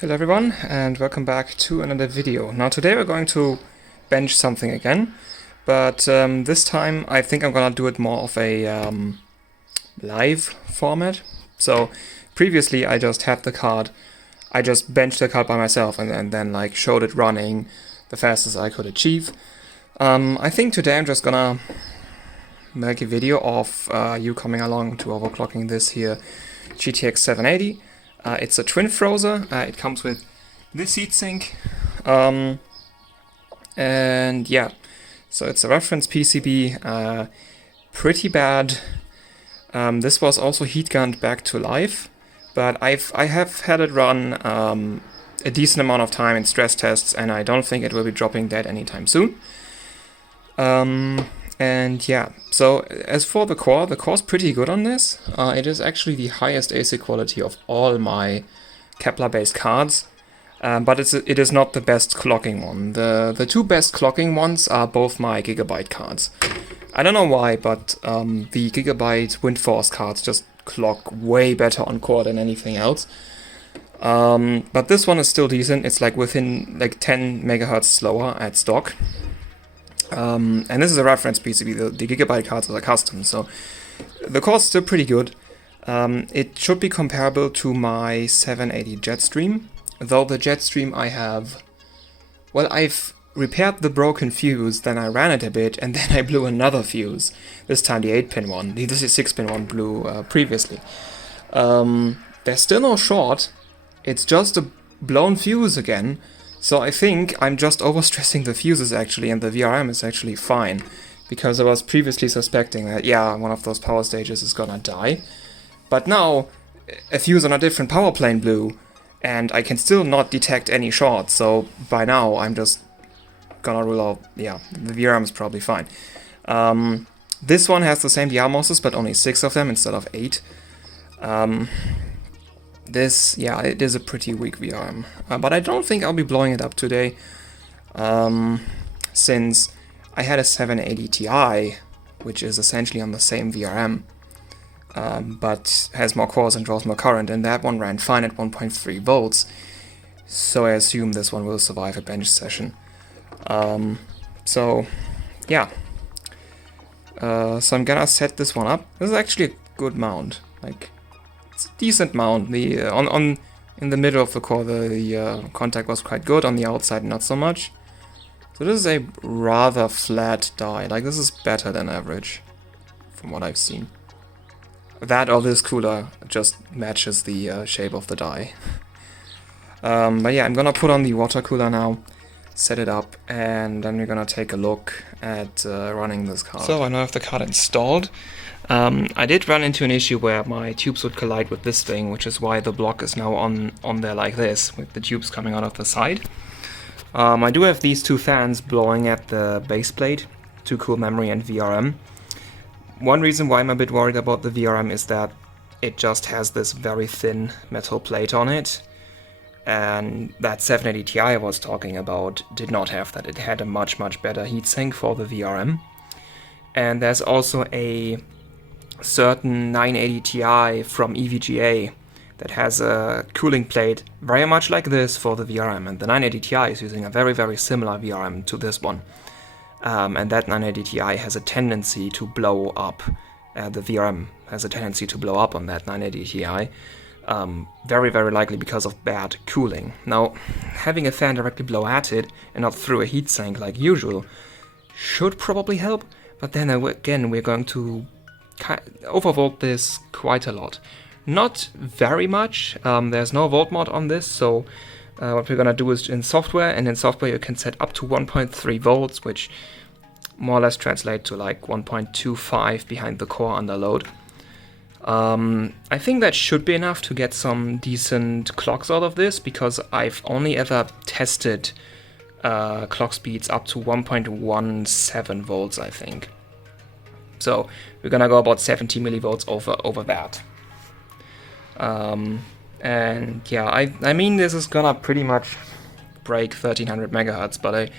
Hello everyone, and welcome back to another video. Now today we're going to bench something again, but this time I think I'm gonna do it more of a live format. So previously I just had the card, I just benched the card by myself and then like showed it running the fastest I could achieve. I think today I'm just gonna make a video of you coming along to overclocking this here GTX 780. It's a TwinFrozr. It comes with this heatsink, and yeah, so it's a reference PCB, pretty bad. This was also heat gunned back to life, but I have had it run a decent amount of time in stress tests, and I don't think it will be dropping dead anytime soon. And yeah, so as for the core's pretty good on this. It is actually the highest ASIC quality of all my Kepler-based cards, but it is not the best clocking one. The two best clocking ones are both my Gigabyte cards. I don't know why, but the Gigabyte WindForce cards just clock way better on core than anything else. But this one is still decent. It's like within like 10 megahertz slower at stock. And this is a reference PCB, the Gigabyte cards are custom, so the core's still pretty good. It should be comparable to my 780 Jetstream, though the Jetstream I've repaired the broken fuse, then I ran it a bit, and then I blew another fuse, this time the 8-pin one. This is 6-pin one blew previously. There's still no short, it's just a blown fuse again. So I think I'm just overstressing the fuses actually, and the VRM is actually fine, because I was previously suspecting that, yeah, one of those power stages is gonna die. But now, a fuse on a different power plane blew, and I can still not detect any shorts, so by now I'm just gonna rule out, yeah, the VRM is probably fine. This one has the same VR MOSes, but only 6 of them instead of 8. It is a pretty weak VRM, but I don't think I'll be blowing it up today, since I had a 780 Ti, which is essentially on the same VRM, but has more cores and draws more current, and that one ran fine at 1.3 volts, so I assume this one will survive a bench session. So I'm gonna set this one up. This is actually a good mount, like, it's a decent mount. In the middle of the core, the contact was quite good. On the outside, not so much. So this is a rather flat die. Like, this is better than average, from what I've seen. That or this cooler just matches the shape of the die. But yeah, I'm gonna put on the water cooler now, set it up, and then we're gonna take a look at running this card. So I now have the card installed. I did run into an issue where my tubes would collide with this thing, which is why the block is now on there like this, with the tubes coming out of the side. I do have these two fans blowing at the base plate to cool memory and VRM. One reason why I'm a bit worried about the VRM is that it just has this very thin metal plate on it, and that 780 Ti I was talking about did not have that. It had a much better heatsink for the VRM. And there's also a certain 980 Ti from EVGA that has a cooling plate very much like this for the VRM, and the 980 Ti is using a very similar VRM to this one, and that 980 Ti has a tendency to blow up. The VRM has a tendency to blow up on that 980 Ti, very likely because of bad cooling. Now, having a fan directly blow at it and not through a heatsink like usual should probably help, but then again we're going to overvolt this quite a lot. Not very much. There's no volt mod on this, so what we're gonna do is in software, and in software you can set up to 1.3 volts, which more or less translate to like 1.25 behind the core under load. I think that should be enough to get some decent clocks out of this, because I've only ever tested clock speeds up to 1.17 volts, I think. So we're gonna go about 70 millivolts over that. And yeah, I mean, this is gonna pretty much break 1300 megahertz, but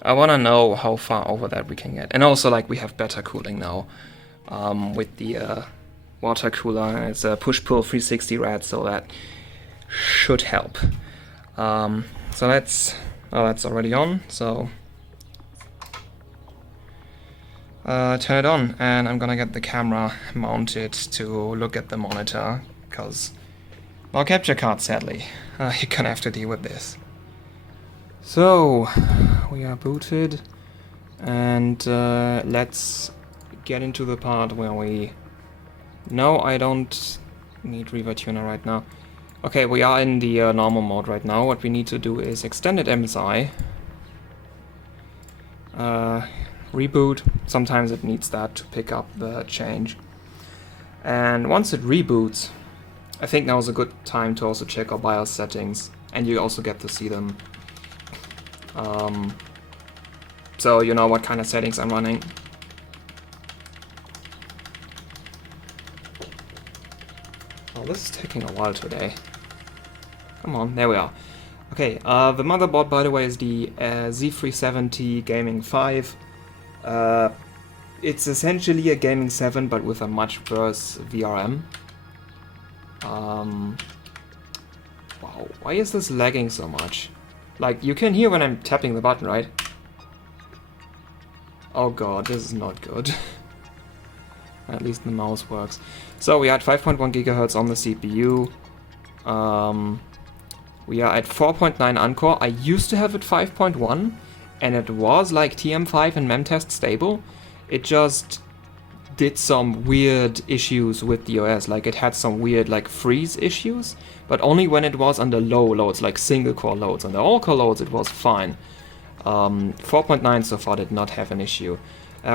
I wanna know how far over that we can get. And also, like, we have better cooling now with the water cooler. It's a push-pull 360 rad, so that should help. So that's already on, so turn it on, and I'm gonna get the camera mounted to look at the monitor, because no capture card, sadly. You're gonna have to deal with this. So, we are booted, and let's get into the part where we... No, I don't need ReverTuner right now. Okay, we are in the normal mode right now. What we need to do is extended MSI. Reboot. Sometimes it needs that to pick up the change. And once it reboots, I think now is a good time to also check our BIOS settings. And you also get to see them. So you know what kind of settings I'm running. Oh, this is taking a while today. Come on, there we are. Okay, the motherboard, by the way, is the Z370 Gaming 5. It's essentially a Gaming 7, but with a much worse VRM. Wow, why is this lagging so much? Like, you can hear when I'm tapping the button, right? Oh god, this is not good. At least the mouse works. So we are at 5.1 GHz on the CPU. We are at 4.9 Encore. I used to have it 5.1, and it was like TM5 and memtest stable. It just did some weird issues with the OS. Like, it had some weird like freeze issues, but only when it was under low loads, like single core loads. Under all core loads it was fine. 4.9 so far did not have an issue.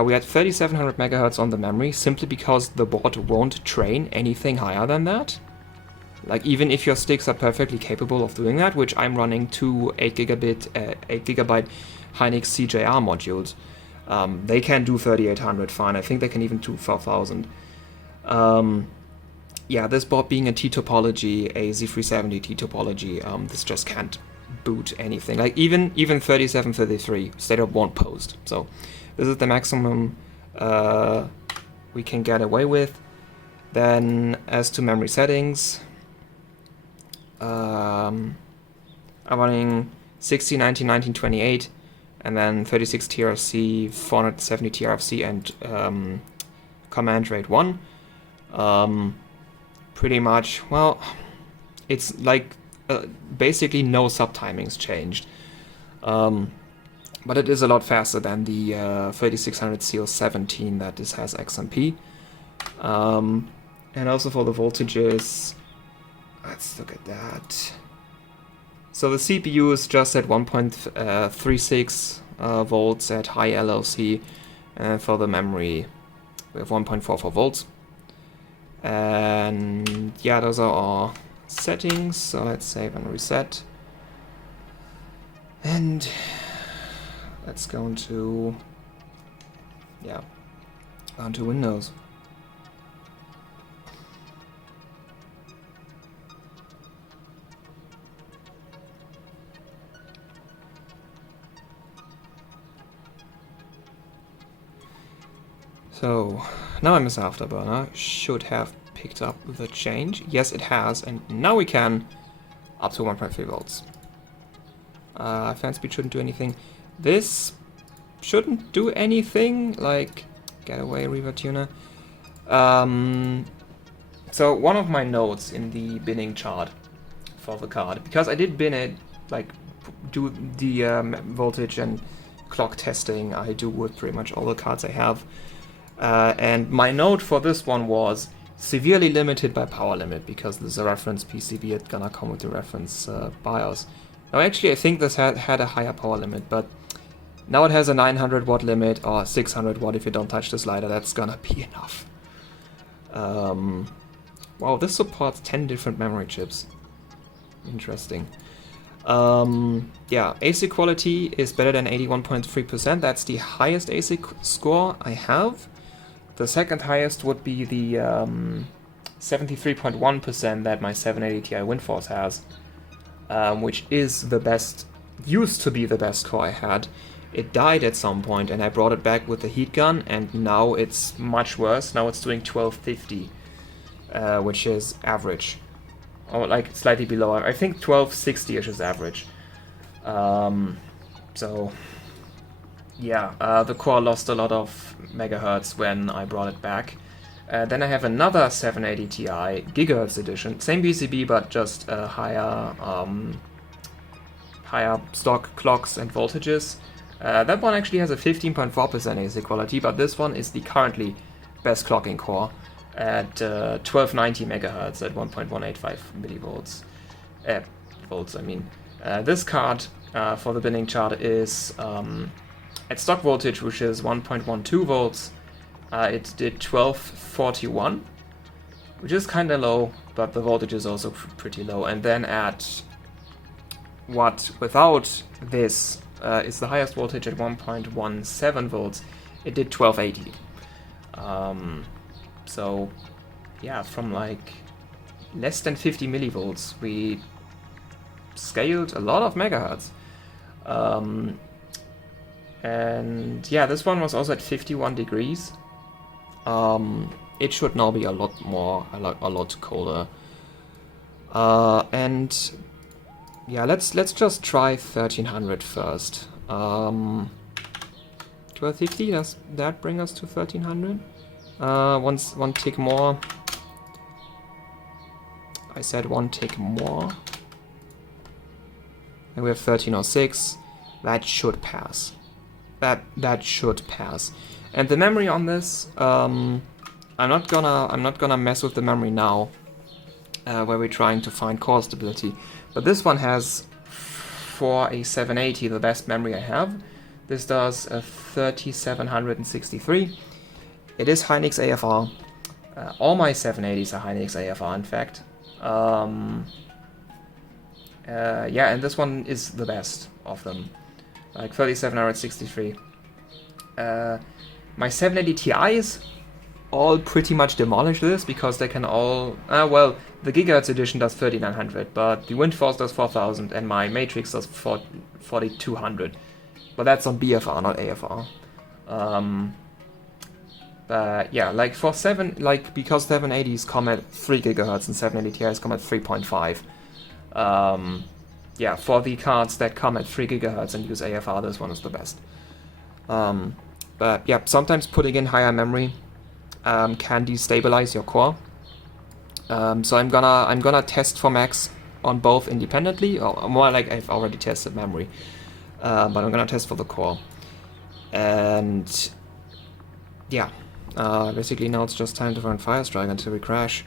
We had 3700 MHz on the memory, simply because the board won't train anything higher than that. Like, even if your sticks are perfectly capable of doing that, which I'm running two 8 GB Hynix CJR modules, they can do 3800 fine. I think they can even do 4000. Yeah, this board being a T topology, a Z370 T topology, this just can't boot anything. Like, even 3733 straight up won't post. So this is the maximum we can get away with. Then, as to memory settings, I'm running 60, 90, 1928, and then 36 TRFC, 470 TRFC, and command rate 1. Pretty much, well, it's like basically no subtimings changed. But it is a lot faster than the 3600 CO17 that this has XMP. And also for the voltages, let's look at that. So the CPU is just at 1.36 volts at high LLC, and for the memory we have 1.44 volts. And yeah, those are our settings. So let's save and reset. And let's go into, yeah, onto Windows. So now I'm as Afterburner should have picked up the change. Yes, it has, and now we can up to 1.3 volts. Fan speed shouldn't do anything. This shouldn't do anything, like, get away, ReverTuner. So one of my notes in the binning chart for the card, because I did bin it, like, do the voltage and clock testing I do with pretty much all the cards I have. And my note for this one was severely limited by power limit, because there's a reference PCB, it's gonna come with the reference BIOS. Now actually I think this had a higher power limit, but now it has a 900 watt limit, or 600 watt if you don't touch the slider. That's gonna be enough. Wow, this supports 10 different memory chips. Interesting. Yeah, ASIC quality is better than 81.3%. That's the highest ASIC score I have. The second highest would be the 73.1% that my 780 Ti WindForce has, which is the best, used to be the best core I had. It died at some point and I brought it back with the heat gun, and now it's much worse. Now it's doing 1250, which is average. or like slightly below. I think 1260-ish is average. So yeah, the core lost a lot of megahertz when I brought it back. Then I have another 780 Ti gigahertz edition, same PCB but just higher stock clocks and voltages. That one actually has a 15.4% ASIC quality, but this one is the currently best clocking core at 1290 megahertz at 1.185 millivolts. Volts, I mean. This card for the binning chart is at stock voltage, which is 1.12 volts. It did 1241, which is kind of low, but the voltage is also pretty low. And then at what without this is the highest voltage at 1.17 volts, it did 1280. So yeah, from like less than 50 millivolts, we scaled a lot of megahertz. And yeah, this one was also at 51 degrees. It should now be a lot colder. And yeah, let's just try 1300 first. 1250, does that bring us to 1300? One tick more. I said one tick more. And we have 1306. That should pass. That should pass. And the memory on this, I'm not gonna mess with the memory now, where we're trying to find core stability. But this one has, for a 780, the best memory I have. This does a 3763. It is Hynix AFR. All my 780s are Hynix AFR, in fact. Yeah, and this one is the best of them. Like 3763. My 780 Ti's all pretty much demolish this because they can all... well, the gigahertz edition does 3900, but the TwinFrozr does 4000, and my Matrix does 4200. But that's on BFR, not AFR. But yeah, like for because 780s come at 3 gigahertz and 780 Ti's come at 3.5. Yeah, for the cards that come at 3 gigahertz and use AFR, this one is the best. But yeah, sometimes putting in higher memory can destabilize your core. So I'm gonna test for max on both independently, or more like I've already tested memory. But I'm gonna test for the core. And yeah, basically now it's just time to run Firestrike until we crash.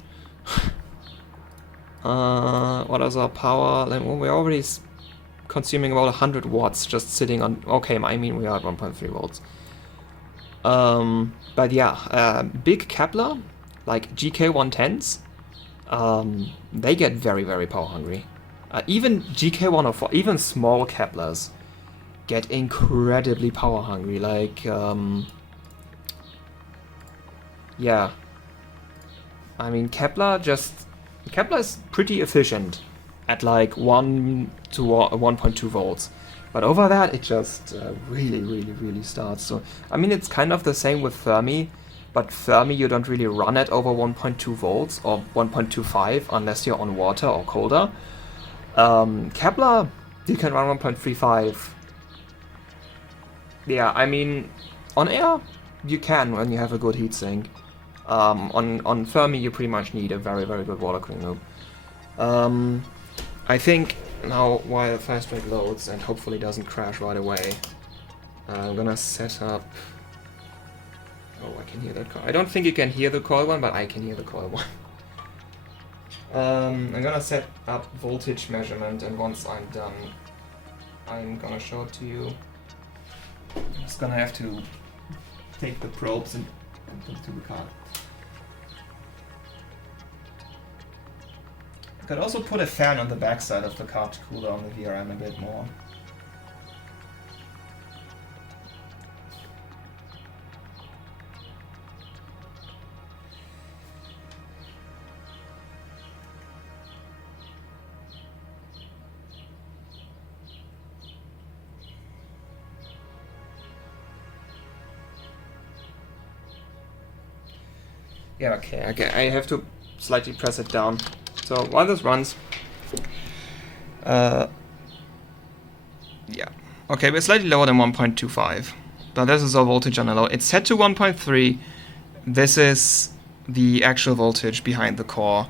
What is our power? We're already consuming about 100 watts just sitting on... Okay, I mean we are at 1.3 volts. But yeah, big Kepler, like GK110s, they get very, very power hungry. Even GK104, even small Keplers get incredibly power hungry. Like, yeah. I mean, Kepler is pretty efficient at like 1 to 1.2 volts. But over that, it just really, really, really starts. So, I mean, it's kind of the same with Fermi, but Fermi you don't really run it over 1.2 volts or 1.25 unless you're on water or colder. Kepler, you can run 1.35. Yeah, I mean, on air, you can when you have a good heatsink. On Fermi, you pretty much need a very, very good water cooling loop. I think now, while Firestrike loads and hopefully doesn't crash right away, I'm gonna set up... Oh, I can hear that call. I don't think you can hear the call one, but I can hear the call one. I'm gonna set up voltage measurement, and once I'm done, I'm gonna show it to you. I'm just gonna have to take the probes and put it to the card. I could also put a fan on the backside of the card to cool down the VRM a bit more. Yeah, okay, I have to slightly press it down So while this runs, yeah, okay, we're slightly lower than 1.25, but this is our voltage on the low. It's set to 1.3. This is the actual voltage behind the core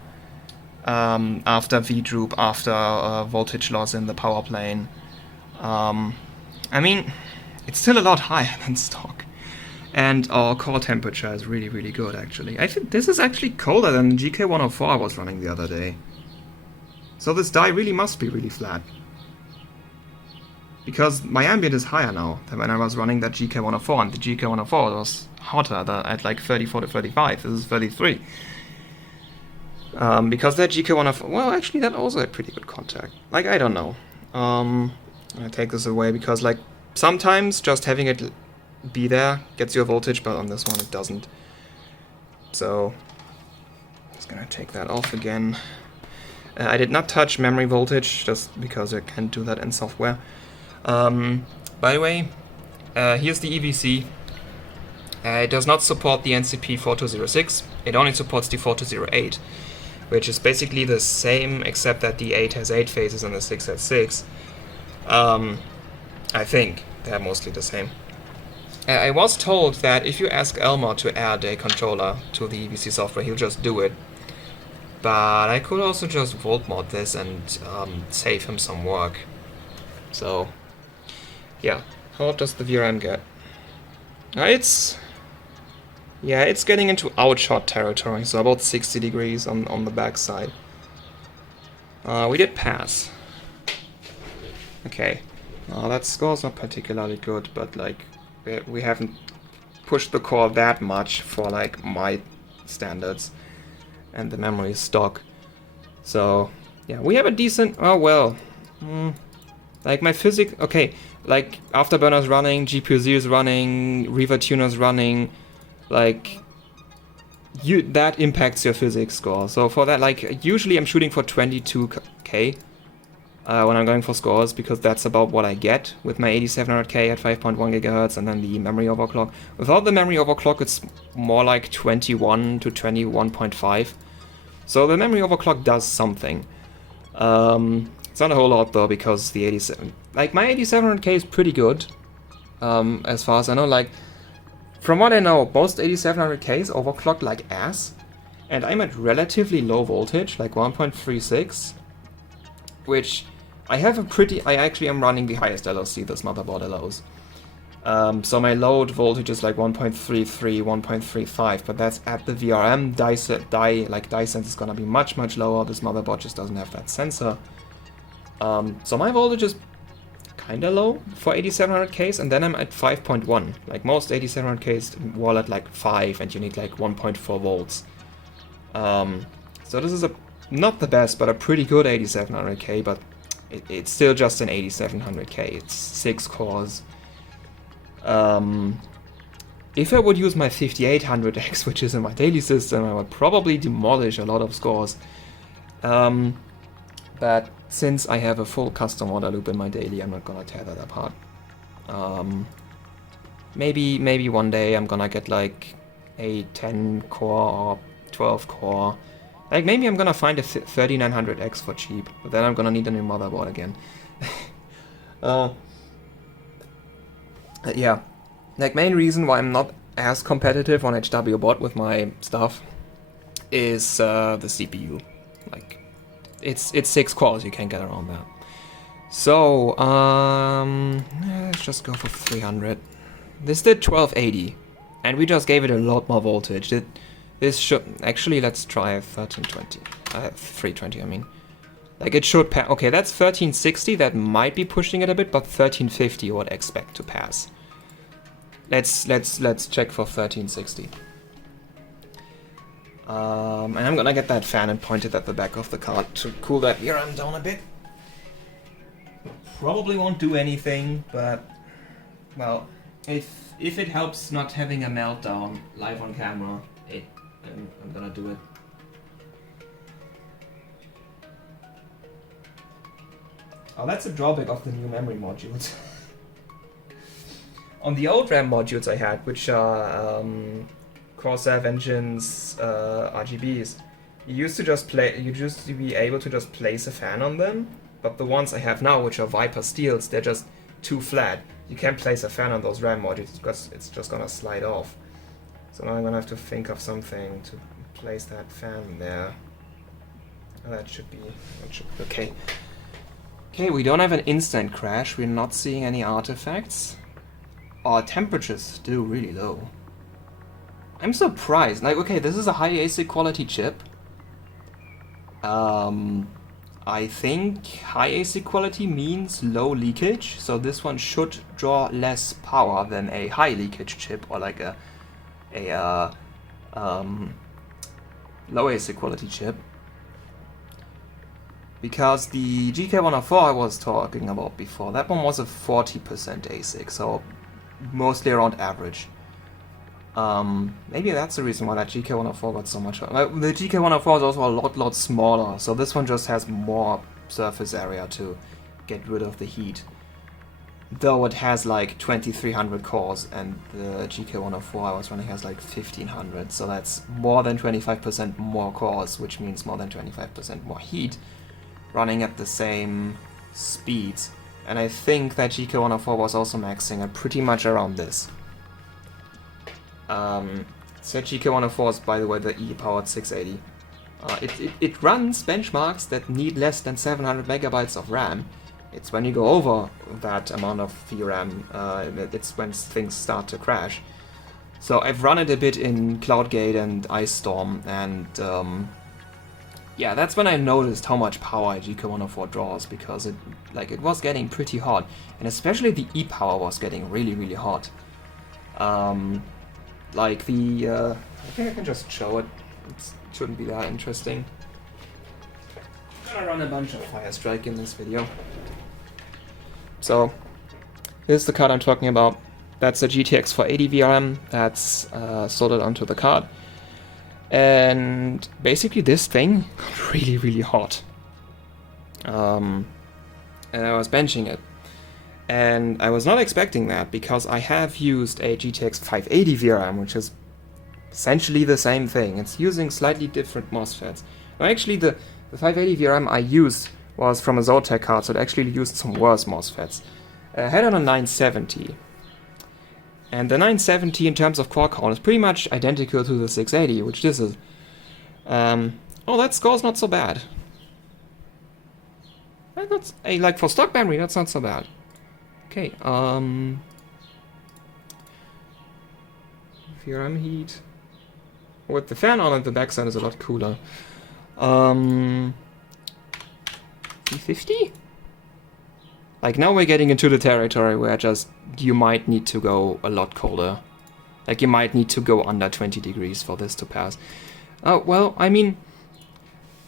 after V-droop, after voltage loss in the power plane. I mean, it's still a lot higher than stock. And our core temperature is really, really good, actually. I think this is actually colder than the GK104 I was running the other day. So this die really must be really flat. Because my ambient is higher now than when I was running that GK104, and the GK104 was hotter at like 34 to 35. This is 33. Because that GK104, well, actually that also had pretty good contact. Like, I don't know. I take this away because, like, sometimes just having it be there gets you a voltage, but on this one it doesn't. So, I'm just gonna take that off again. I did not touch memory voltage, just because I can't do that in software. By the way, here's the EVC. It does not support the NCP 4206, it only supports the 4208, which is basically the same, except that the 8 has 8 phases and the 6 has 6. I think they're mostly the same. I was told that if you ask Elmer to add a controller to the EVC software, he'll just do it. But I could also just volt mod this and save him some work. So, yeah. How does the VRM get? It's getting into outshot territory, so about 60 degrees on the back side. We did pass. Okay. That score's not particularly good, but like we haven't pushed the core that much for like my standards, and the memory is stock. So yeah, we have a decent. Oh well, like my physics. Okay, like Afterburner's running, GPU is running, Reaver Tuner's running, like that impacts your physics score. So for that, like usually I'm shooting for 22k. When I'm going for scores, because that's about what I get with my 8700K at 5.1 GHz and then the memory overclock. Without the memory overclock, it's more like 21 to 21.5. So the memory overclock does something. It's not a whole lot though, because the 87, like my 8700K is pretty good, as far as I know. Like from what I know, most 8700Ks overclock like ass, and I'm at relatively low voltage, like 1.36, which I actually am running the highest LOC this motherboard allows. So my load voltage is like 1.33, 1.35, but that's at the VRM. Die sense is gonna be much, much lower. This motherboard just doesn't have that sensor. So my voltage is kinda low for 8700Ks, and then I'm at 5.1. Like most 8700Ks wall at like 5, and you need like 1.4 volts. So this is not the best, but a pretty good 8700K, but it's still just an 8700K. It's 6 cores. If I would use my 5800X, which is in my daily system, I would probably demolish a lot of scores. But since I have a full custom order loop in my daily, I'm not gonna tear that apart. Maybe one day I'm gonna get like a 10 core or 12 core. Like maybe I'm gonna find a 3900X for cheap, but then I'm gonna need a new motherboard again. Yeah, like main reason why I'm not as competitive on HWBot with my stuff is the CPU. Like it's 6 cores, you can't get around that. So let's just go for 300. This did 1280, and we just gave it a lot more voltage. This should actually, let's try 1320, 320. I mean, like it should pass. Okay, that's 1360. That might be pushing it a bit, but 1350 I would expect to pass. Let's check for 1360. And I'm gonna get that fan and point it at the back of the card to cool that VRM down a bit. Probably won't do anything, but well, if it helps not having a meltdown live on camera, I'm gonna do it. Oh, that's a drawback of the new memory modules. On the old RAM modules I had, which are Corsair Vengeance RGBs, You used to be able to just place a fan on them, but the ones I have now, which are Viper Steels, they're just too flat. You can't place a fan on those RAM modules because it's just gonna slide off. So now I'm gonna have to think of something to place that fan there. Oh, that should be okay. Okay, we don't have an instant crash. We're not seeing any artifacts. Our temperature's still really low. I'm surprised. Like, okay, this is a high ASIC quality chip. I think high ASIC quality means low leakage, so this one should draw less power than a high leakage chip or like a low ASIC quality chip. Because the GK104 I was talking about before, that one was a 40% ASIC, so mostly around average. Maybe that's the reason why that GK104 got so much. The GK104 is also a lot smaller, so this one just has more surface area to get rid of the heat. Though it has like 2300 cores, and the GK104 I was running has like 1500, so that's more than 25% more cores, which means more than 25% more heat, running at the same speeds. And I think that GK104 was also maxing at pretty much around this. So GK104 is, by the way, the E-powered 680. It runs benchmarks that need less than 700 megabytes of RAM. It's when you go over that amount of VRAM, it's when things start to crash. So I've run it a bit in CloudGate and Ice Storm, and yeah, that's when I noticed how much power GK104 draws, because it was getting pretty hot, and especially the E-power was getting really hot. Like the, I think I can just show it. It shouldn't be that interesting. I'm gonna run a bunch of Firestrike in this video. So, here's the card I'm talking about. That's a GTX 480 VRM that's soldered onto the card. And basically this thing got really hot. And I was benching it. And I was not expecting that, because I have used a GTX 580 VRM, which is essentially the same thing. It's using slightly different MOSFETs. Now, actually, the 580 VRM I used was from a Zotac card, so it actually used some worse MOSFETs. I had it on a 970. And the 970 in terms of core count is pretty much identical to the 680, which this is. Oh, that score's not so bad. Like for stock memory, that's not so bad. Okay, VRM heat. With the fan on it, the backside is a lot cooler. P50? Like, now we're getting into the territory where just you might need to go a lot colder. Like, you might need to go under 20 degrees for this to pass. Oh, well, I mean,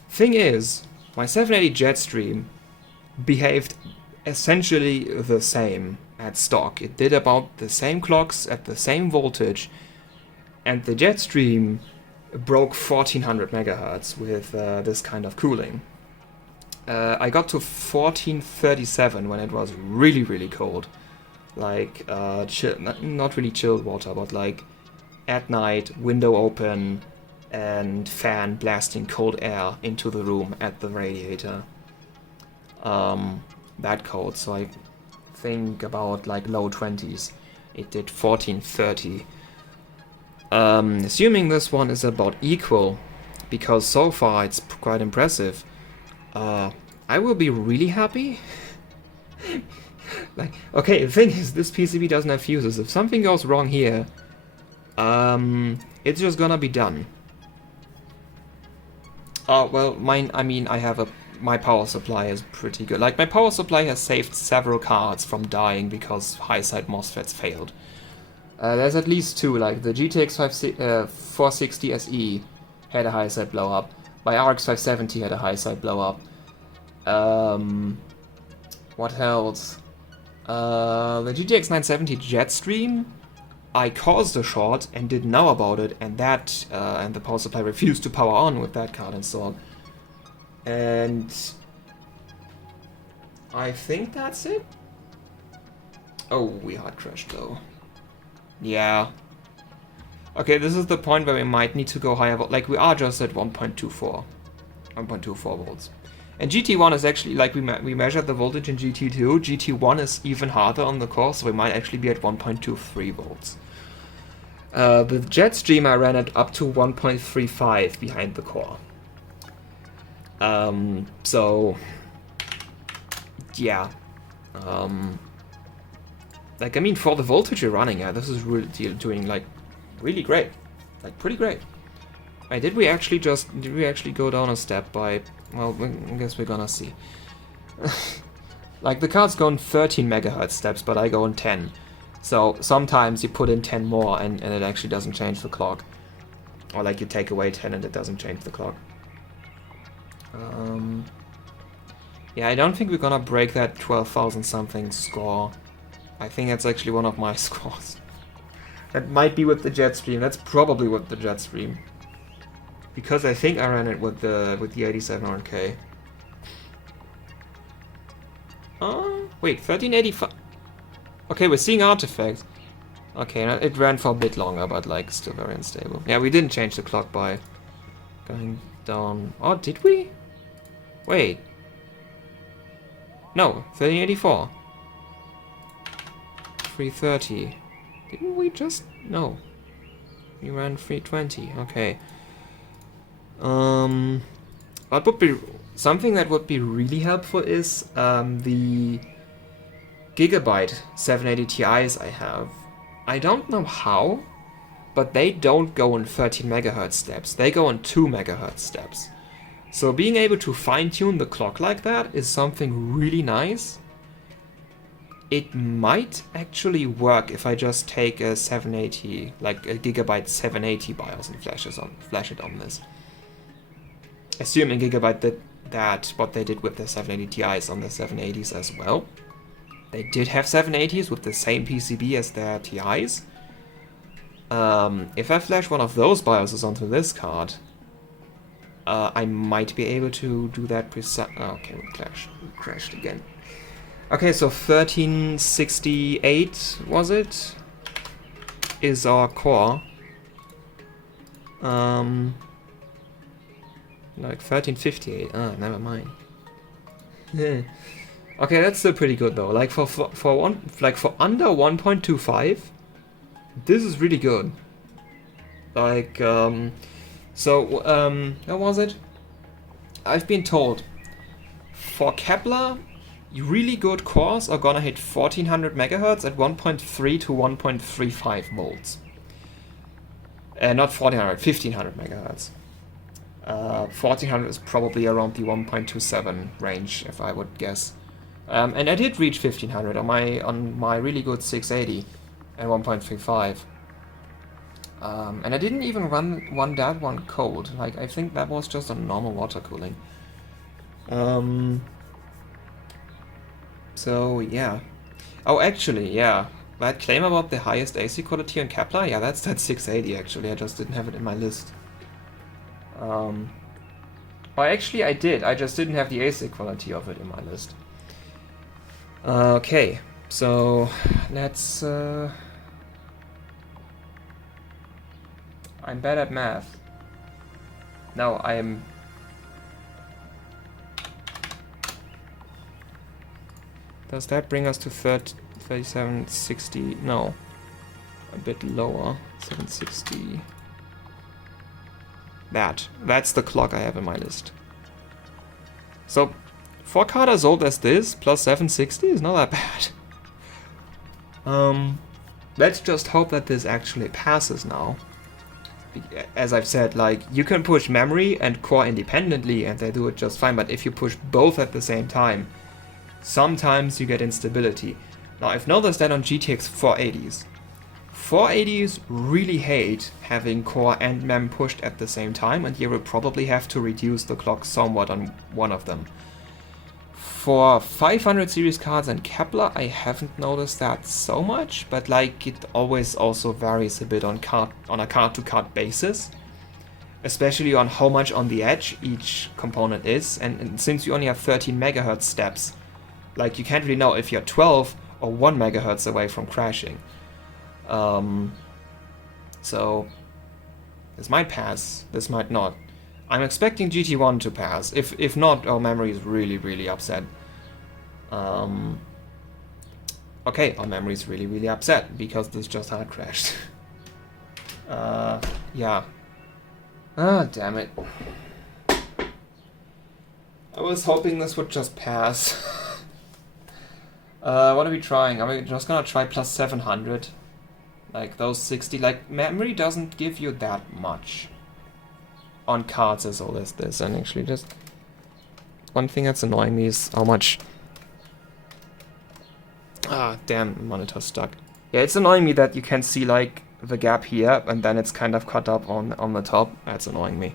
thing is, my 780 Jetstream behaved essentially the same at stock. It did about the same clocks at the same voltage, and the Jetstream broke 1400 megahertz with this kind of cooling. I got to 1437 when it was really cold. Like, not really chilled water, but like at night, window open, and fan blasting cold air into the room at the radiator. That cold, so I think about like low 20s. It did 1430. Assuming this one is about equal, because so far it's quite impressive, I will be really happy. Like, okay, the thing is, this PCB doesn't have fuses. If something goes wrong here, it's just gonna be done. Well, my power supply is pretty good. Like, my power supply has saved several cards from dying because high-side MOSFETs failed. There's at least two, like the GTX 460 SE had a high-side blow-up. My RX 570 had a high-side blow-up. What else? The GTX 970 Jetstream, I caused a short and didn't know about it, and and the power supply refused to power on with that card installed. And I think that's it. Oh, we hard crashed though. Yeah. Okay, this is the point where we might need to go higher. Like, we are just at 1.24 volts. And GT1 is actually, like, we measured the voltage in GT2. GT1 is even harder on the core, so we might actually be at 1.23 volts. The Jetstream I ran it up to 1.35 behind the core. So, yeah. Like, I mean, for the voltage you're running at, this is really doing, like, really great. Like, pretty great. Wait, did we actually go down a step by, well, I guess we're gonna see. Like, the card's going 13 megahertz steps, but I go in 10. So, sometimes you put in 10 more and it actually doesn't change the clock. Or, like, you take away 10 and it doesn't change the clock. Yeah, I don't think we're gonna break that 12,000 something score. I think that's actually one of my scores. That might be with the Jetstream. That's probably with the Jetstream. Because I think I ran it with the 8700K. Wait, 1385. Okay, we're seeing artifacts. Okay, it ran for a bit longer, but like still very unstable. Yeah, we didn't change the clock by going down. Oh, did we? Wait. No, 1384. 330. Didn't we just? No. We ran 320. Okay. What would be something that would be really helpful is the Gigabyte 780 Ti's I have. I don't know how, but they don't go in 13 megahertz steps. They go in 2 megahertz steps. So being able to fine-tune the clock like that is something really nice. It might actually work if I just take a 780, like a Gigabyte 780 BIOS and flash it on this. Assuming Gigabyte did that, what they did with the 780 Ti's on the 780s as well. They did have 780s with the same PCB as their Ti's. If I flash one of those BIOSes onto this card, I might be able to do that precise. Okay, we crashed again. Okay, so 1368 was it? Is our core. Like 1358. Ah, never mind. Yeah. Okay, that's still pretty good though. Like for under 1.25, this is really good. Like where was it? I've been told for Kepler, really good cores are gonna hit 1400 megahertz at 1.3 to 1.35 volts. Not 1400, 1500 megahertz. 1400 is probably around the 1.27 range, if I would guess. And I did reach 1500 on my really good 680 at 1.35. And I didn't even run that one cold. Like, I think that was just a normal water cooling. So yeah. Oh, actually, yeah. That claim about the highest AC quality on Kepler, yeah, that's that 680 actually. I just didn't have it in my list. Well, actually I did. I just didn't have the AC quality of it in my list. Okay, so let's. I'm bad at math. No, I am. Does that bring us to 3760? No, a bit lower. 760. That's the clock I have in my list. So, for a card as old as this, plus 760 is not that bad. Let's just hope that this actually passes now. As I've said, like, you can push memory and core independently and they do it just fine, but if you push both at the same time, sometimes you get instability. Now, I've noticed that on GTX 480s. 480s really hate having core and mem pushed at the same time, and you will probably have to reduce the clock somewhat on one of them. For 500 series cards and Kepler, I haven't noticed that so much, but like it always also varies a bit on a card-to-card basis, especially on how much on the edge each component is, and since you only have 13 megahertz steps, like you can't really know if you're 12 or 1 megahertz away from crashing. So This might pass, this might not. I'm expecting GT1 to pass. If not, our memory is really, really upset. Okay, our memory is really, really upset because this just hard crashed. Yeah. Ah, damn it. I was hoping this would just pass. What are we trying? Are we just gonna try plus 700? Like those 60, like memory doesn't give you that much on cards as well as this. And actually just one thing that's annoying me is how much... Ah, damn, monitor stuck. Yeah, it's annoying me that you can see like the gap here and then it's kind of cut up on the top. That's annoying me.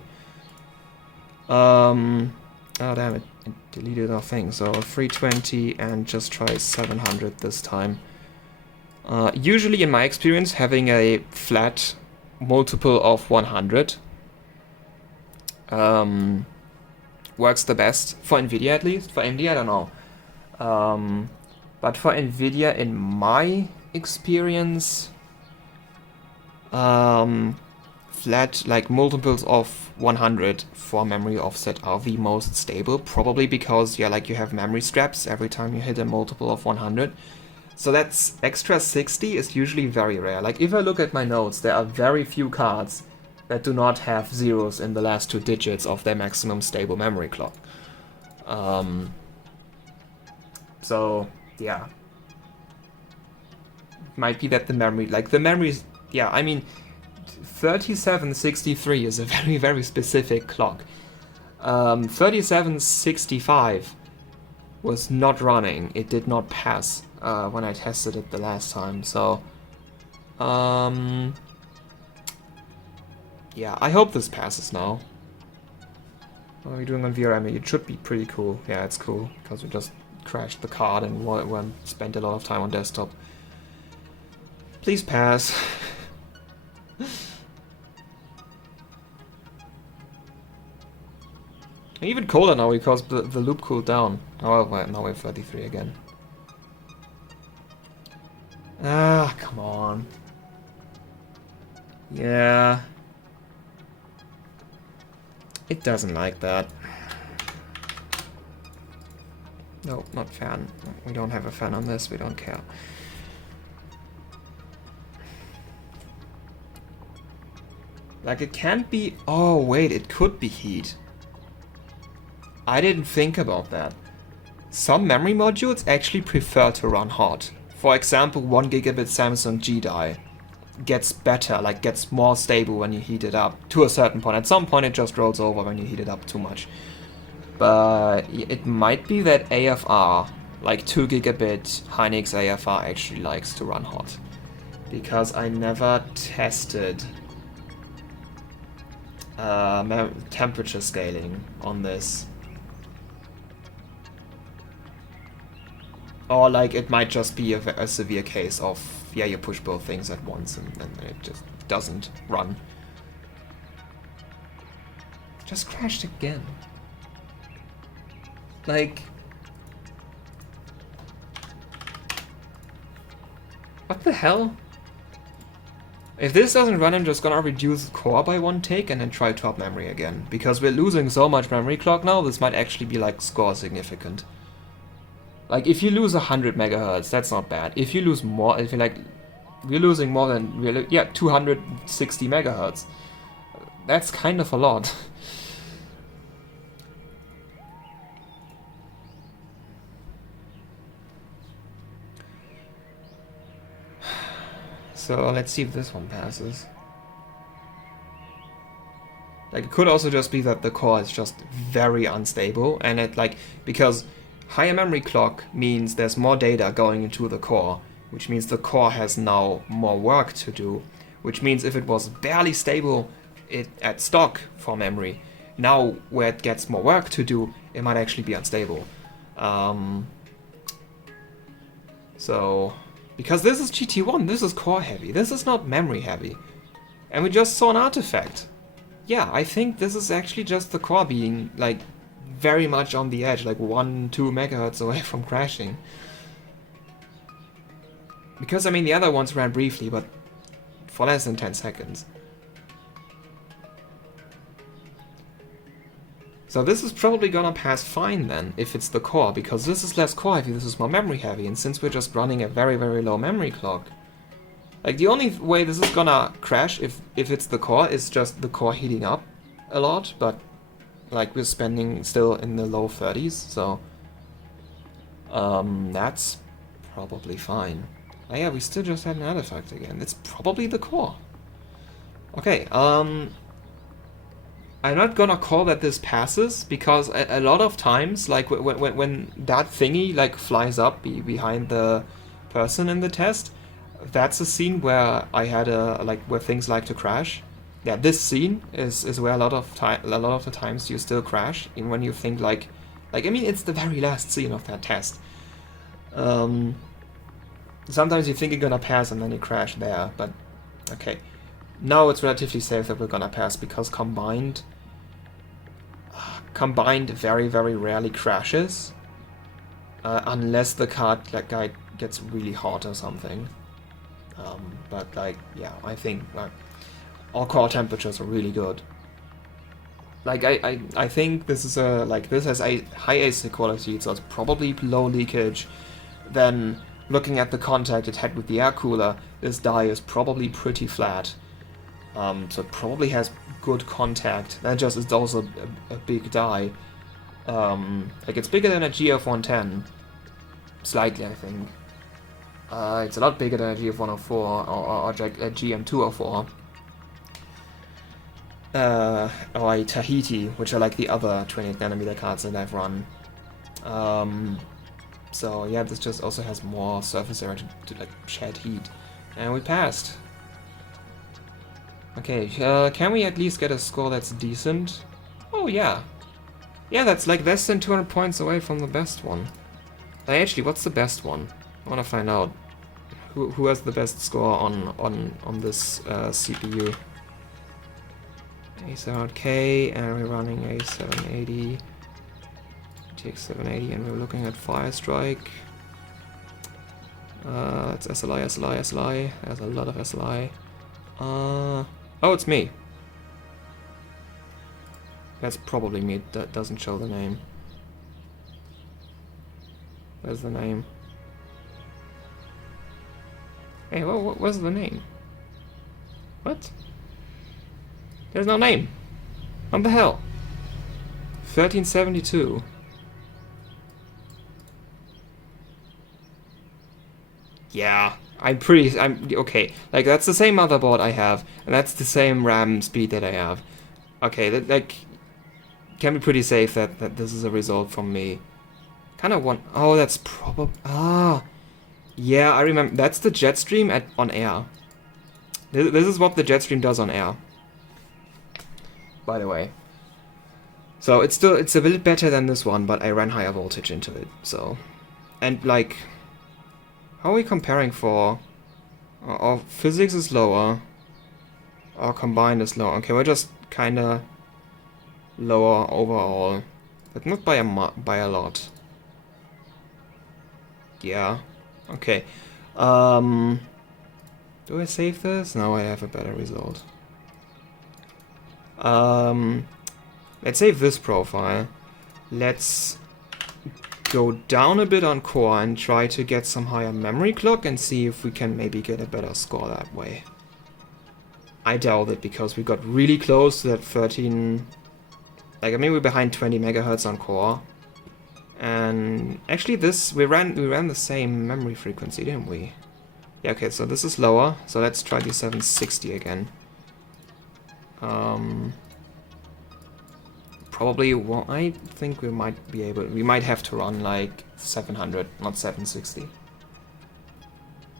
Oh damn it, it deleted our thing. So 320 and just try 700 this time. Usually in my experience, having a flat multiple of 100 works the best, for NVIDIA at least. For AMD, I don't know. But for NVIDIA, in my experience, flat, like multiples of 100 for memory offset are the most stable, probably because, yeah, like you have memory straps every time you hit a multiple of 100. So that's extra 60 is usually very rare. Like if I look at my notes, there are very few cards that do not have zeros in the last 2 digits of their maximum stable memory clock. So yeah, might be that the memory, like the memories, yeah, I mean 3763 is a very, very specific clock. 3765 was not running, it did not pass when I tested it the last time, so yeah, I hope this passes now. What are we doing on VRM? It should be pretty cool. Yeah, it's cool, because we just crashed the card and spent a lot of time on desktop. Please pass. Even colder now because the loop cooled down. Oh, well, now we're 33 again. Ah, come on. Yeah. It doesn't like that. No, not fan. We don't have a fan on this, we don't care. Like it can't be... Oh wait, it could be heat. I didn't think about that. Some memory modules actually prefer to run hot. For example, 1 gigabit Samsung G die gets better, like gets more stable when you heat it up to a certain point. At some point it just rolls over when you heat it up too much. But it might be that AFR, like 2 gigabit Hynix AFR actually likes to run hot. Because I never tested temperature scaling on this. Or like it might just be a severe case of, yeah, you push both things at once and it just doesn't run. Just crashed again. Like... What the hell? If this doesn't run, I'm just gonna reduce core by 1 take and then try top memory again. Because we're losing so much memory clock now, this might actually be like score significant. Like if you lose 100 megahertz, that's not bad. If you lose more, if you're like, we're losing more than, yeah, 260 megahertz. That's kind of a lot. So let's see if this one passes. Like it could also just be that the core is just very unstable and it like, because higher memory clock means there's more data going into the core, which means the core has now more work to do, which means if it was barely stable at stock for memory, now where it gets more work to do, it might actually be unstable. So, because this is GT1, this is core heavy, this is not memory heavy. And we just saw an artifact. Yeah, I think this is actually just the core being like very much on the edge, like 1-2 megahertz away from crashing. Because I mean the other ones ran briefly, but for less than 10 seconds. So this is probably gonna pass fine then, if it's the core, because this is less core heavy, this is more memory heavy, and since we're just running a very, very low memory clock, like the only way this is gonna crash if it's the core is just the core heating up a lot, but like we're spending still in the low 30s, so that's probably fine. Oh yeah, we still just had an artifact again. It's probably the core. Okay, I'm not gonna call that this passes, because a lot of times, like when that thingy like flies up behind the person in the test, that's a scene where I had where things like to crash. Yeah, this scene is where a lot of the times you still crash, even when you think like I mean, it's the very last scene of that test. Sometimes you think you're gonna pass and then you crash there, but okay. Now it's relatively safe that we're gonna pass, because combined very, very rarely crashes, unless the card guy gets really hot or something. But like, yeah, I think all core temperatures are really good. Like I think this is this has a high ASIC quality, so it's probably low leakage. Then looking at the contact it had with the air cooler, this die is probably pretty flat. So it probably has good contact. That just is also a big die. Like it's bigger than a GF110, slightly I think. It's a lot bigger than a GF104 or a GM204. Or a Tahiti, which are like the other 28nm cards that I've run. So yeah, this just also has more surface area to like shed heat. And we passed. Okay, can we at least get a score that's decent? Oh yeah. Yeah, that's like less than 200 points away from the best one. Actually, what's the best one? I wanna find out. Who has the best score on this CPU? A700K, and we're running A780, GTX 780, and we're looking at Firestrike. It's SLI, SLI, SLI. There's a lot of SLI. Oh, it's me. That's probably me. That doesn't show the name. Where's the name? Hey, where's the name? What? There's no name. What the hell? 1372. Yeah, I'm okay. Like that's the same motherboard I have, and that's the same RAM speed that I have. Okay, that like can be pretty safe that this is a result from me. Kind of want. Oh, that's probably. Yeah, I remember. That's the Jetstream on air. This is what the Jetstream does on air. By the way. So it's a bit better than this one, but I ran higher voltage into it. So, and like, how are we comparing for? Our physics is lower. Our combined is lower. Okay, we're just kind of lower overall, but not by a lot. Yeah. Okay. Do I save this? No, I have a better result. Let's save this profile. Let's go down a bit on core and try to get some higher memory clock and see if we can maybe get a better score that way. I doubt it, because we got really close to that 13... Like, I mean, we're behind 20 megahertz on core. And actually this, we ran the same memory frequency, didn't we? Yeah, okay, so this is lower. So let's try the 760 again. Probably, well, I think we might have to run like 700, not 760.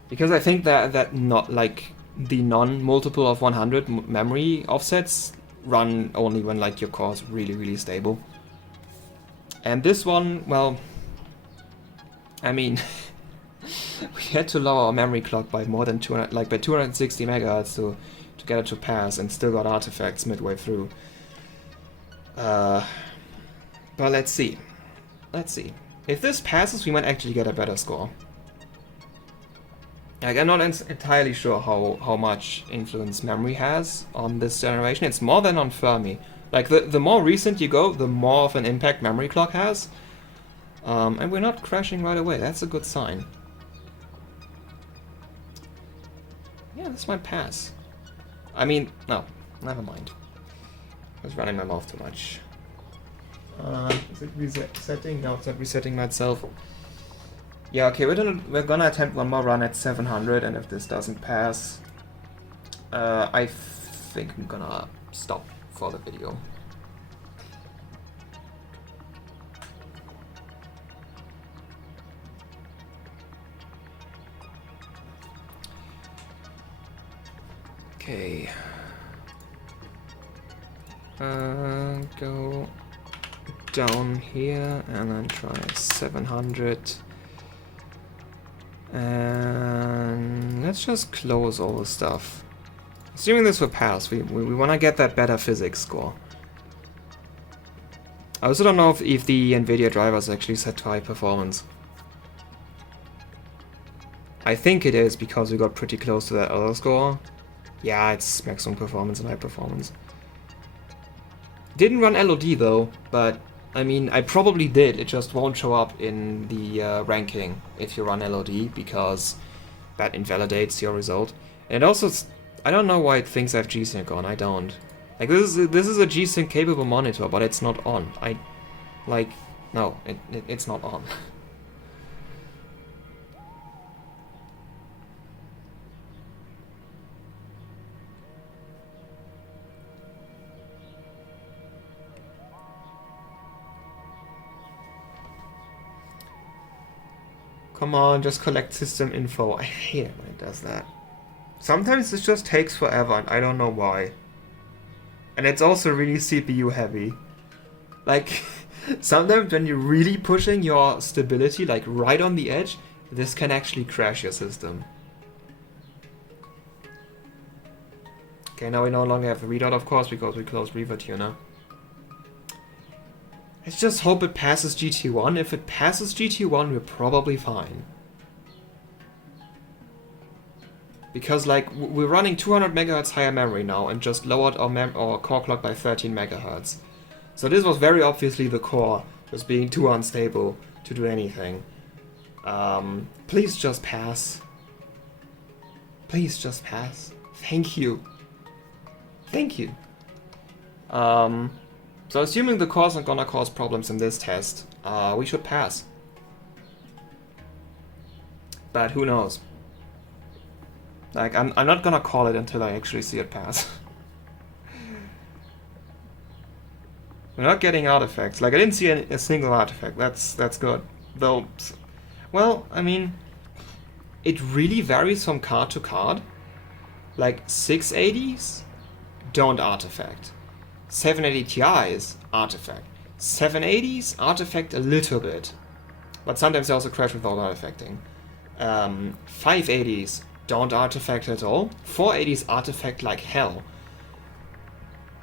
Because I think that not like the non-multiple of 100 memory offsets run only when like your core is really, really stable. And this one, well, I mean, we had to lower our memory clock by more than 200, like by 260 megahertz to get it to pass, and still got artifacts midway through. But let's see. Let's see. If this passes, we might actually get a better score. Like, I'm not entirely sure how much influence memory has on this generation. It's more than on Fermi. Like, the more recent you go, the more of an impact memory clock has. And we're not crashing right away. That's a good sign. Yeah, this might pass. I mean, no, never mind. I was running my mouth too much. Is it resetting? No, it's not resetting by itself. Yeah, okay, we're gonna attempt one more run at 700, and if this doesn't pass, I think I'm gonna stop for the video. Okay. Go down here and then try 700. And let's just close all the stuff. Assuming this will pass, we want to get that better physics score. I also don't know if the NVIDIA driver is actually set to high performance. I think it is because we got pretty close to that other score. Yeah, it's maximum performance and high performance. Didn't run LOD though, but I mean, I probably did. It just won't show up in the ranking if you run LOD because that invalidates your result. And also, I don't know why it thinks I have G-Sync on. I don't. Like, this is a G-Sync capable monitor, but it's not on. No, it's not on. Come on, just collect system info. I hate it when it does that. Sometimes it just takes forever and I don't know why. And it's also really CPU heavy. Like, sometimes when you're really pushing your stability, like right on the edge, this can actually crash your system. Okay, now we no longer have a readout, of course, because we closed ReverTuner. Let's just hope it passes GT1. If it passes GT1, we're probably fine. Because, like, we're running 200 MHz higher memory now and just lowered our core clock by 13 MHz. So this was very obviously the core just being too unstable to do anything. Please just pass. Please just pass. Thank you. Thank you. So assuming the core isn't gonna cause problems in this test, we should pass. But who knows? Like, I'm not gonna call it until I actually see it pass. We're not getting artifacts. Like, I didn't see a single artifact. That's good. Though, well, I mean, it really varies from card to card. Like, 680s don't artifact. 780 Ti's artifact. 780s artifact a little bit, but sometimes they also crash without artifacting. 580s don't artifact at all. 480s artifact like hell.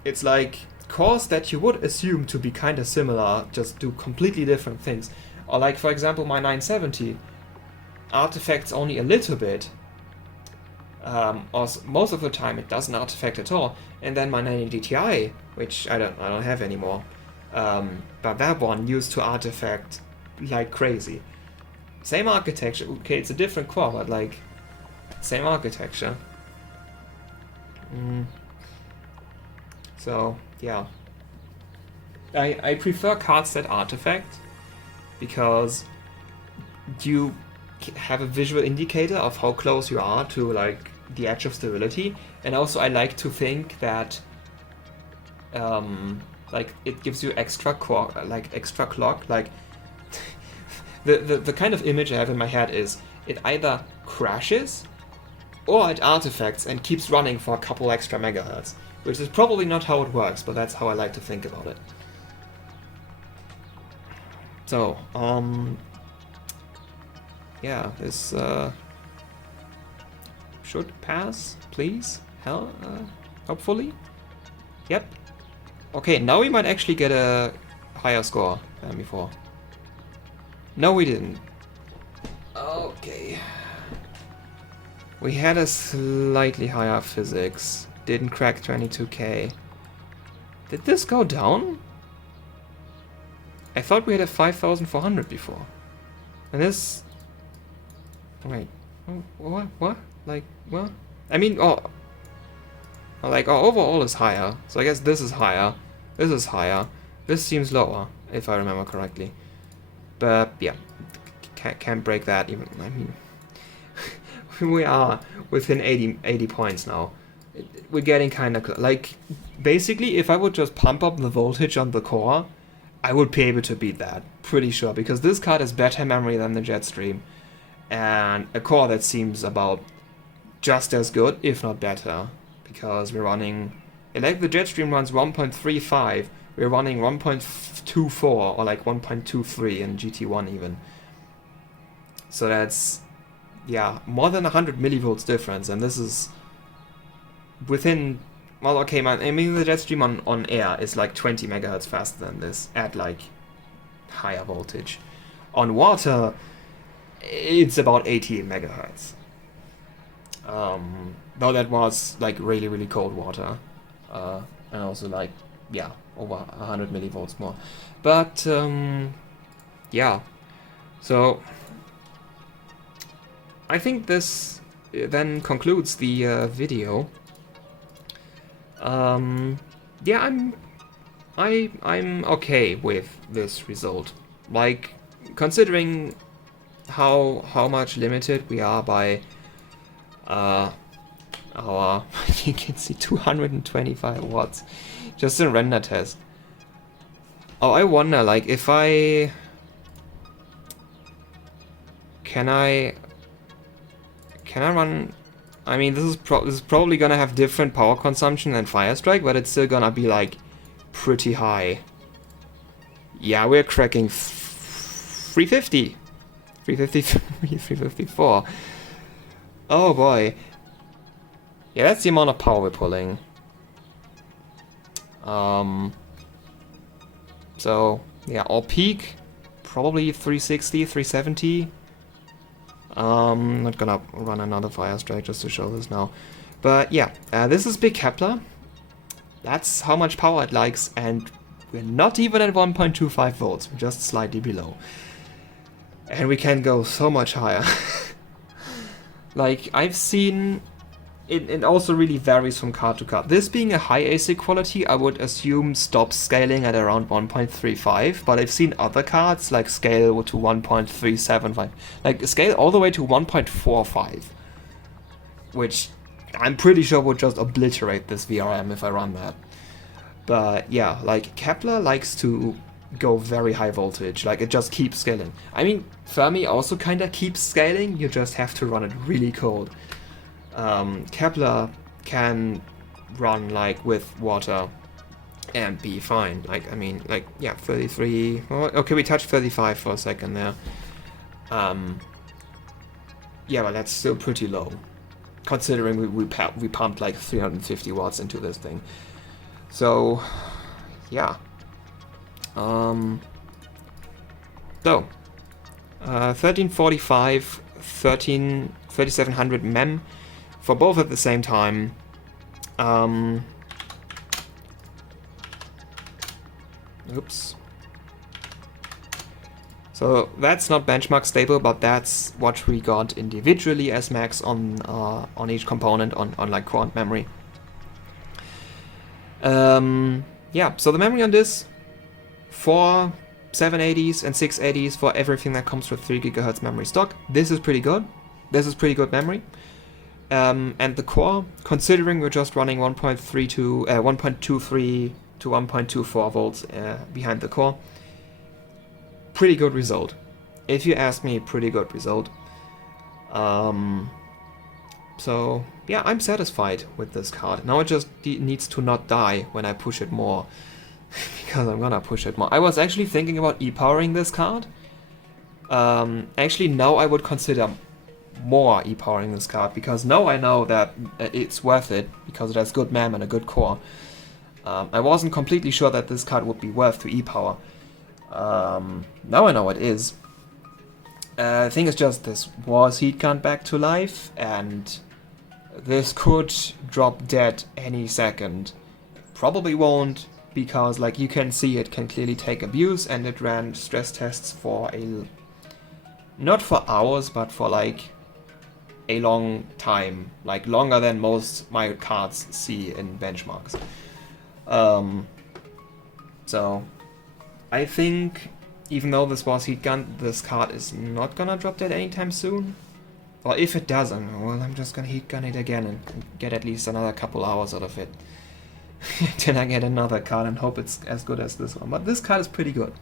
It's like cores that you would assume to be kind of similar just do completely different things. Or like, for example, my 970 artifacts only a little bit, or most of the time it doesn't artifact at all. And then my 980 Ti, which I don't have anymore, but that one used to artifact like crazy. Same architecture. Okay, it's a different core, but like same architecture. So yeah, I prefer cards that artifact because you have a visual indicator of how close you are to like the edge of stability, and also I like to think that like it gives you extra core, like extra clock. Like the kind of image I have in my head is it either crashes or it artifacts and keeps running for a couple extra megahertz, which is probably not how it works, but that's how I like to think about it. So yeah, this should pass, please. Hopefully. Yep. Okay, now we might actually get a higher score than before. No, we didn't. Okay. We had a slightly higher physics. Didn't crack 22k. Did this go down? I thought we had a 5400 before. And this... Wait. Oh, what? Like, what? I mean, like, our overall is higher. So I guess this is higher. This is higher. This seems lower, if I remember correctly. But, yeah. Can't break that even. I mean... we are within 80 points now. We're getting kind of... Like, basically, if I would just pump up the voltage on the core, I would be able to beat that. Pretty sure. Because this card has better memory than the Jetstream. And a core that seems about just as good, if not better. Because we're running... Like the Jetstream runs 1.35. We're running 1.24 or like 1.23 in GT1 even. So that's... Yeah, more than 100 millivolts difference, and this is within, well, okay, I mean, the Jetstream on air is like 20 megahertz faster than this, at like higher voltage. On water, it's about 80 megahertz. Though that was like really, really cold water. And also like, yeah, over 100 millivolts more. But, yeah, so... I think this then concludes the video. Yeah, I'm okay with this result. Like, considering how much limited we are by our you can see 225 watts just in render test. Oh, I wonder, like, if I can I run... I mean, this is probably gonna have different power consumption than Firestrike, but it's still gonna be, like, pretty high. Yeah, we're cracking 350. 353, 354. Oh boy. Yeah, that's the amount of power we're pulling. So, yeah, our peak, probably 360, 370. Not gonna run another Firestrike just to show this now. But yeah, this is Big Kepler. That's how much power it likes, and we're not even at 1.25 volts, we're just slightly below. And we can go so much higher. Like, I've seen... It also really varies from card to card. This being a high ASIC quality, I would assume stops scaling at around 1.35, but I've seen other cards like scale to 1.375, like scale all the way to 1.45, which I'm pretty sure would just obliterate this VRM if I run that. But yeah, like Kepler likes to go very high voltage, like it just keeps scaling. I mean, Fermi also kinda keeps scaling, you just have to run it really cold. Kepler can run like with water and be fine. Like, I mean, like, yeah, 33. Well, okay, we touched 35 for a second there. Yeah, but that's still pretty low, considering we pumped like 350 watts into this thing. So, yeah. So, 1345, 3700 mem. For both at the same time. Oops. So that's not benchmark stable, but that's what we got individually as max on each component on like core and memory. Yeah, so the memory on this, 4 780s and 680s for everything that comes with 3 GHz memory stock. This is pretty good. This is pretty good memory. And the core, considering we're just running 1.23 to 1.24 volts behind the core, pretty good result. If you ask me, pretty good result. So yeah, I'm satisfied with this card. Now it just needs to not die when I push it more, because I'm gonna push it more. I was actually thinking about e-powering this card. Actually, now I would consider more e-powering this card, because now I know that it's worth it because it has good mem and a good core. I wasn't completely sure that this card would be worth to e-power. Now I know it is. The thing is just, this was heat gun back to life, and this could drop dead any second. Probably won't, because like you can see it can clearly take abuse, and it ran stress tests for not for hours, but for like a long time, like longer than most my cards see in benchmarks. So I think even though this was heat gun, this card is not gonna drop dead anytime soon. Or if it doesn't, well, I'm just gonna heat gun it again and get at least another couple hours out of it. Then I get another card and hope it's as good as this one. But this card is pretty good.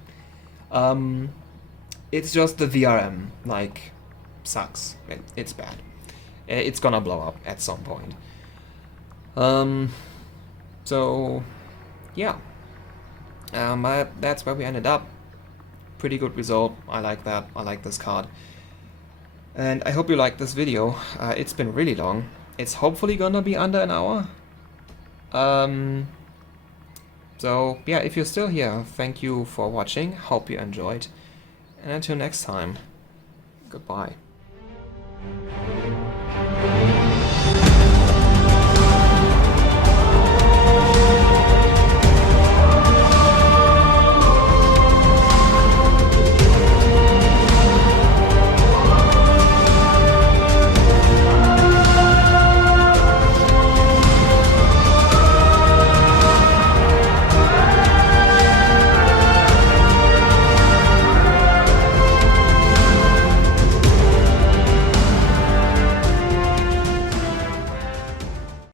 It's just the VRM, like, sucks. It's bad. It's gonna blow up at some point. So, yeah. That's where we ended up. Pretty good result. I like that. I like this card. And I hope you liked this video. It's been really long. It's hopefully gonna be under an hour. So yeah, if you're still here, thank you for watching. Hope you enjoyed. And until next time, goodbye.